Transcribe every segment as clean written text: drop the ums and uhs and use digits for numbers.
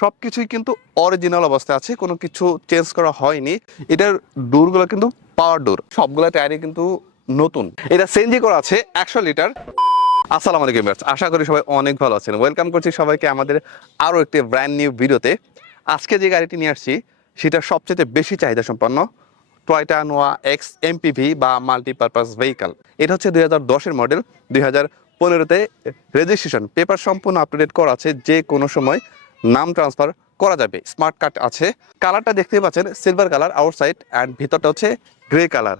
সবকিছুই কিন্তু অরিজিনাল অবস্থায় আছে, কোনো কিছু চেঞ্জ করা হয়নি। এটার ডোরগুলো কিন্তু পাওয়ার ডোর, সবগুলো টায়ারই কিন্তু নতুন। এটা সিএনজি করা আছে 100 লিটার। আসসালামু আলাইকুম ভিউয়ার্স, আশা করি সবাই অনেক ভালো আছেন। ওয়েলকাম করছি সবাইকে আমাদের আরও একটি ব্র্যান্ড নিউ ভিডিওতে। আজকে যে গাড়িটি নিয়ে আসছি সেটা সবচেয়ে বেশি চাহিদা সম্পন্ন টয়োটা নোয়া এক্স এমপিভি বা মাল্টিপারপাস ভেহিকাল। এটা হচ্ছে 2010-এর মডেল, 2015-তে রেজিস্ট্রেশন, পেপার সম্পূর্ণ আপডেট করা আছে, যে কোনো সময় নাম ট্রান্সফার করা যাবে। স্মার্ট কার্ড আছে। কালারটা দেখতেই পাচ্ছেন সিলভার কালার আউটসাইড, অ্যান্ড ভিতরটা হচ্ছে গ্রে কালার,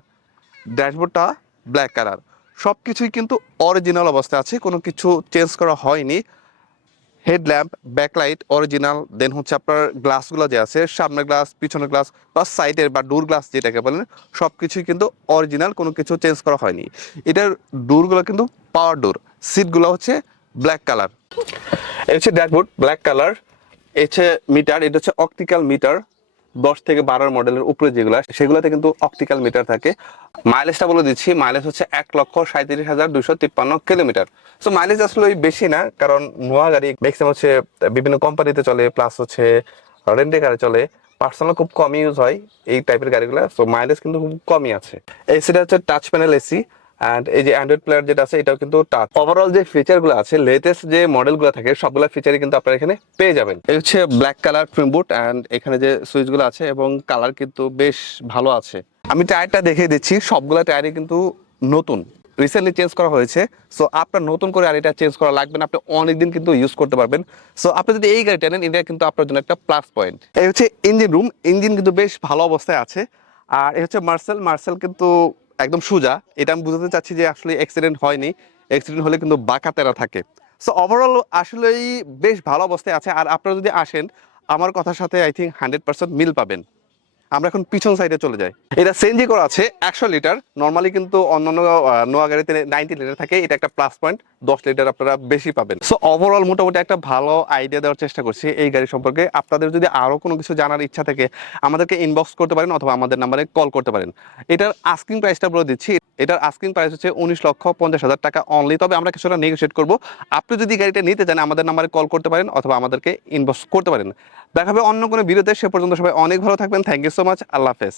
ড্যাশবোর্ডটা ব্ল্যাক কালার। সব কিছুই কিন্তু অরিজিনাল অবস্থায় আছে, কোনো কিছু চেঞ্জ করা হয়নি। Headlamp, backlight original. দেন হচ্ছে আপনার গ্লাসগুলো যে আছে, সামনের গ্লাস, পিছনের গ্লাস বা সাইডের বা ডোর গ্লাস যেটাকে বলেন, সব কিছুই কিন্তু অরিজিনাল, কোনো কিছু চেঞ্জ করা হয়নি। এটার ডোরগুলো কিন্তু পাওয়ার ডোর, সিটগুলো হচ্ছে ব্ল্যাক কালার। এটা হচ্ছে ড্যাশবোর্ড ব্ল্যাক কালার। এটা হচ্ছে মিটার, এটা হচ্ছে অপটিক্যাল মিটার। 10 থেকে 12 মডেলের উপরে যেগুলো সেগুলোতে কিন্তু অপটিক্যাল মিটার থাকে। মাইলেজটা বলে দিচ্ছি, মাইলেজ হচ্ছে 1,37,253 কিলোমিটার। সো মাইলেজ আসলে বেশি না, কারণ নোয়া গাড়ি ম্যাক্সিমাম হচ্ছে বিভিন্ন কোম্পানিতে চলে, প্লাস হচ্ছে রেন্টে কারে চলে। পার্সোনাল খুব কম ইউজ হয় এই টাইপের গাড়িগুলো, সো মাইলেজ কিন্তু খুব কমই আছে। এসিটা হচ্ছে টাচ প্যানেল এসি, অ্যান্ড এই যে অ্যান্ড্রয়েড প্লেয়ার যেটা আছে এটাও কিন্তু টাচ। ওভারঅল যে ফিচারগুলো আছে, লেটেস্ট যে মডেলগুলো থাকে সবগুলো ফিচারই কিন্তু আপনারা এখানে পেয়ে যাবেন। এই হচ্ছে ব্ল্যাক কালার ফ্রেমবুট, অ্যান্ড এখানে যে সুইচগুলো আছে এবং কালার কিন্তু বেশ ভালো আছে। আমি টায়ারটা দেখিয়ে দিচ্ছি, সবগুলো টায়ারই কিন্তু নতুন, রিসেন্টলি চেঞ্জ করা হয়েছে। সো আপনার নতুন করে আর এটা চেঞ্জ করা লাগবে না, আপনি অনেকদিন কিন্তু ইউজ করতে পারবেন। সো আপনি যদি এই গাড়িটা নেন, এটা কিন্তু আপনার জন্য একটা প্লাস পয়েন্ট। এই হচ্ছে ইঞ্জিন রুম, ইঞ্জিন কিন্তু বেশ ভালো অবস্থায় আছে। আর এই হচ্ছে মার্সেল, মার্সেল কিন্তু একদম সোজা। এটা আমি বুঝাতে চাচ্ছি যে আসলে অ্যাক্সিডেন্ট হয়নি, অ্যাক্সিডেন্ট হলে কিন্তু বাঁকা তেরা থাকে। সো ওভারঅল আসলেই বেশ ভালো অবস্থায় আছে। আর আপনারা যদি আসেন, আমার কথার সাথে আই থিঙ্ক 100% মিল পাবেন। আমরা এখন পিছন সাইডে চলে যাই। এটা সিএনজি করা আছে 100 লিটার। নর্মালি কিন্তু অন্যান্য নোয়া গাড়িতে 90 লিটার থাকে, এটা একটা প্লাস পয়েন্ট, 10 লিটার আপনারা বেশি পাবেন। সো ওভারঅল মোটামুটি একটা ভালো আইডিয়া দেওয়ার চেষ্টা করছি এই গাড়ি সম্পর্কে। আপনাদের যদি আরো কোনো কিছু জানার ইচ্ছা থাকে আমাদেরকে ইনবক্স করতে পারেন অথবা আমাদের নাম্বারে কল করতে পারেন। এটার আস্কিং প্রাইসটা বলে দিচ্ছি, এটার আস্কিং প্রাইস হচ্ছে 19,50,000 টাকা অনলি। তবে আমরা কিছুটা নেগোশিয়েট করবো। আপনি যদি গাড়িটা নিতে চান আমাদের নাম্বারে কল করতে পারেন অথবা আমাদেরকে ইনবক্স করতে পারেন। দেখা হবে অন্য কোনো ভিডিওতে। সে পর্যন্ত সবাই অনেক ভালো থাকবেন। Thank you so much. আল্লাহ হাফেজ।